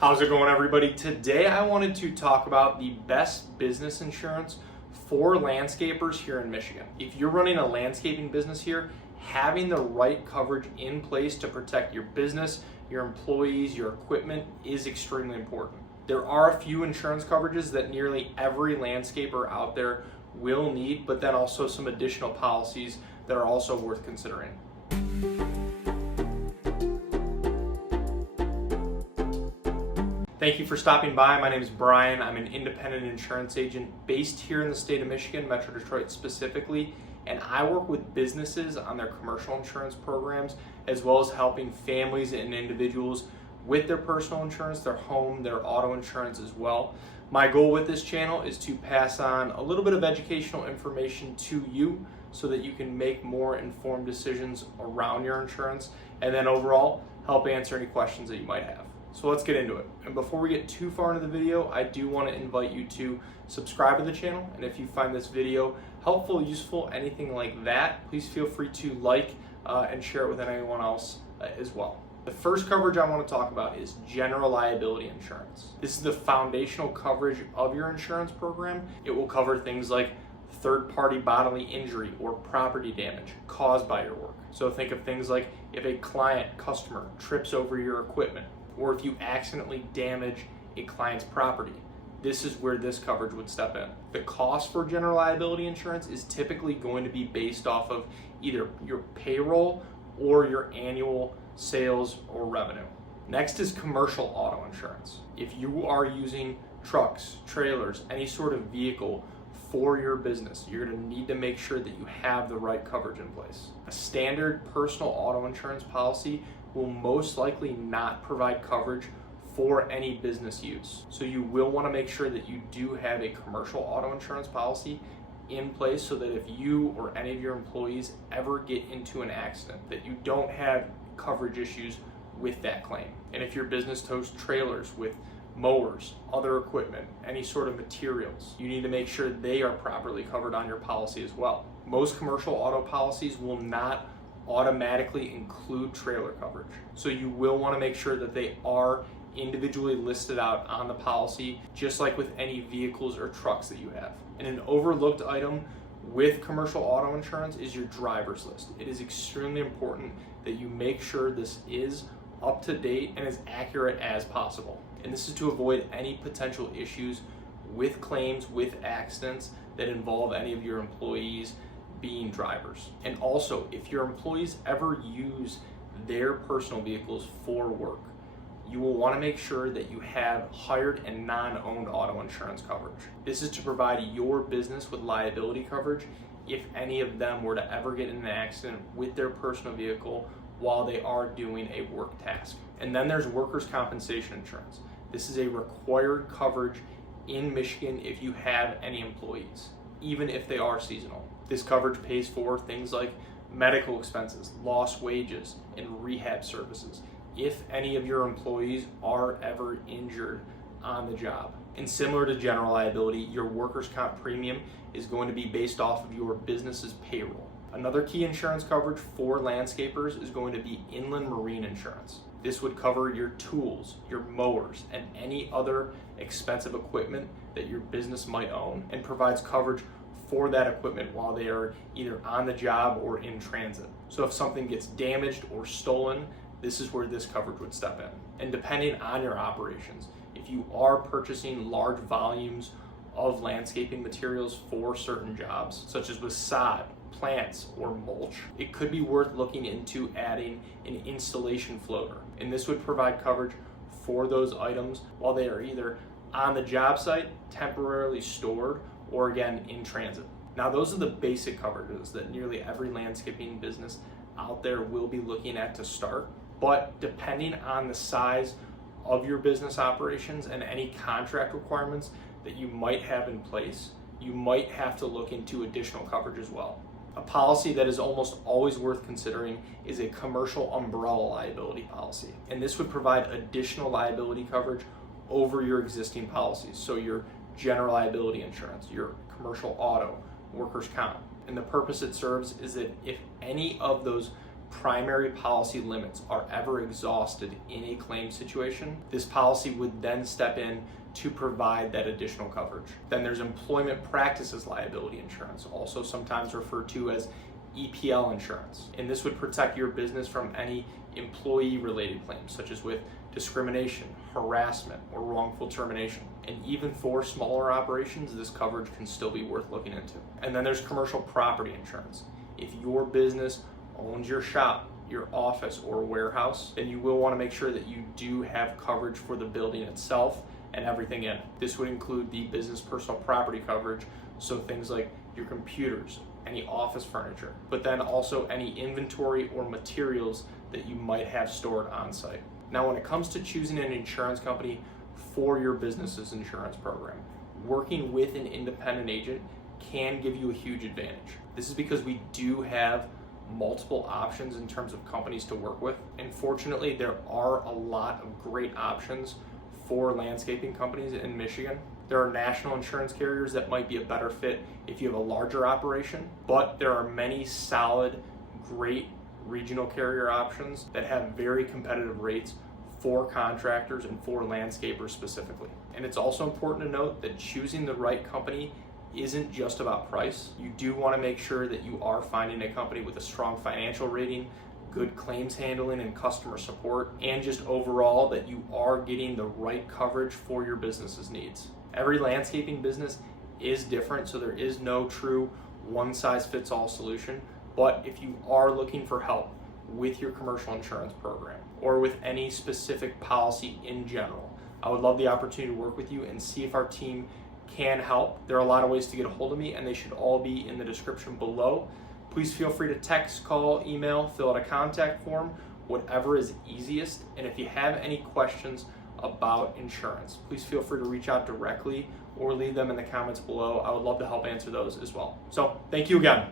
How's it going, everybody? Today I wanted to talk about the best business insurance for landscapers here in Michigan. If you're running a landscaping business here, having the right coverage in place to protect your business, your employees, your equipment is extremely important. There are a few insurance coverages that nearly every landscaper out there will need, but then also some additional policies that are also worth considering. Thank you for stopping by. My name is Brian. I'm an independent insurance agent based here in the state of Michigan, Metro Detroit specifically, and I work with businesses on their commercial insurance programs, as well as helping families and individuals with their personal insurance, their home, their auto insurance as well. My goal with this channel is to pass on a little bit of educational information to you so that you can make more informed decisions around your insurance, and then overall help answer any questions that you might have. So let's get into it. And before we get too far into the video, I do want to invite you to subscribe to the channel. And if you find this video helpful, useful, anything like that, please feel free to like and share it with anyone else as well. The first coverage I want to talk about is general liability insurance. This is the foundational coverage of your insurance program. It will cover things like third-party bodily injury or property damage caused by your work. So think of things like if a customer trips over your equipment, or if you accidentally damage a client's property. This is where this coverage would step in. The cost for general liability insurance is typically going to be based off of either your payroll or your annual sales or revenue. Next is commercial auto insurance. If you are using trucks, trailers, any sort of vehicle for your business, you're going to need to make sure that you have the right coverage in place. A standard personal auto insurance policy will most likely not provide coverage for any business use. So you will want to make sure that you do have a commercial auto insurance policy in place so that if you or any of your employees ever get into an accident, that you don't have coverage issues with that claim. And if your business tows trailers with mowers, other equipment, any sort of materials, you need to make sure they are properly covered on your policy as well. Most commercial auto policies will not automatically include trailer coverage. So you will want to make sure that they are individually listed out on the policy, just like with any vehicles or trucks that you have. And an overlooked item with commercial auto insurance is your driver's list. It is extremely important that you make sure this is up to date and as accurate as possible. And this is to avoid any potential issues with claims, with accidents that involve any of your employees being drivers. And also, if your employees ever use their personal vehicles for work, you will want to make sure that you have hired and non-owned auto insurance coverage. This is to provide your business with liability coverage if any of them were to ever get in an accident with their personal vehicle while they are doing a work task. And then there's workers' compensation insurance. This is a required coverage in Michigan if you have any employees, even if they are seasonal. This coverage pays for things like medical expenses, lost wages, and rehab services if any of your employees are ever injured on the job. And similar to general liability, your workers' comp premium is going to be based off of your business's payroll. Another key insurance coverage for landscapers is going to be inland marine insurance. This would cover your tools, your mowers, and any other expensive equipment that your business might own, and provides coverage for that equipment while they are either on the job or in transit. So if something gets damaged or stolen, this is where this coverage would step in. And depending on your operations, if you are purchasing large volumes of landscaping materials for certain jobs, such as with sod, plants, or mulch, it could be worth looking into adding an installation floater. And this would provide coverage for those items while they are either on the job site, temporarily stored, or again in transit. Now those are the basic coverages that nearly every landscaping business out there will be looking at to start. But depending on the size of your business operations and any contract requirements that you might have in place, you might have to look into additional coverage as well. A policy that is almost always worth considering is a commercial umbrella liability policy. And this would provide additional liability coverage over your existing policies. So your general liability insurance, your commercial auto, workers' comp. And the purpose it serves is that if any of those primary policy limits are ever exhausted in a claim situation, this policy would then step in to provide that additional coverage. Then there's employment practices liability insurance, also sometimes referred to as EPL insurance. And this would protect your business from any employee-related claims, such as with discrimination, harassment, or wrongful termination. And even for smaller operations, this coverage can still be worth looking into. And then there's commercial property insurance. If your business owns your shop, your office, or warehouse, then you will want to make sure that you do have coverage for the building itself and everything in it. This would include the business personal property coverage, so things like your computers, any office furniture, but then also any inventory or materials that you might have stored on site. Now, when it comes to choosing an insurance company for your business's insurance program, working with an independent agent can give you a huge advantage. This is because we do have multiple options in terms of companies to work with. And fortunately, there are a lot of great options for landscaping companies in Michigan. There are national insurance carriers that might be a better fit if you have a larger operation, but there are many solid, great regional carrier options that have very competitive rates for contractors and for landscapers specifically. And it's also important to note that choosing the right company isn't just about price. You do want to make sure that you are finding a company with a strong financial rating, good claims handling and customer support, and just overall that you are getting the right coverage for your business's needs. Every landscaping business is different, so there is no true one-size-fits-all solution. But if you are looking for help with your commercial insurance program or with any specific policy in general, I would love the opportunity to work with you and see if our team can help. There are a lot of ways to get a hold of me, and they should all be in the description below. Please feel free to text, call, email, fill out a contact form, whatever is easiest. And if you have any questions about insurance, please feel free to reach out directly or leave them in the comments below. I would love to help answer those as well. So thank you again.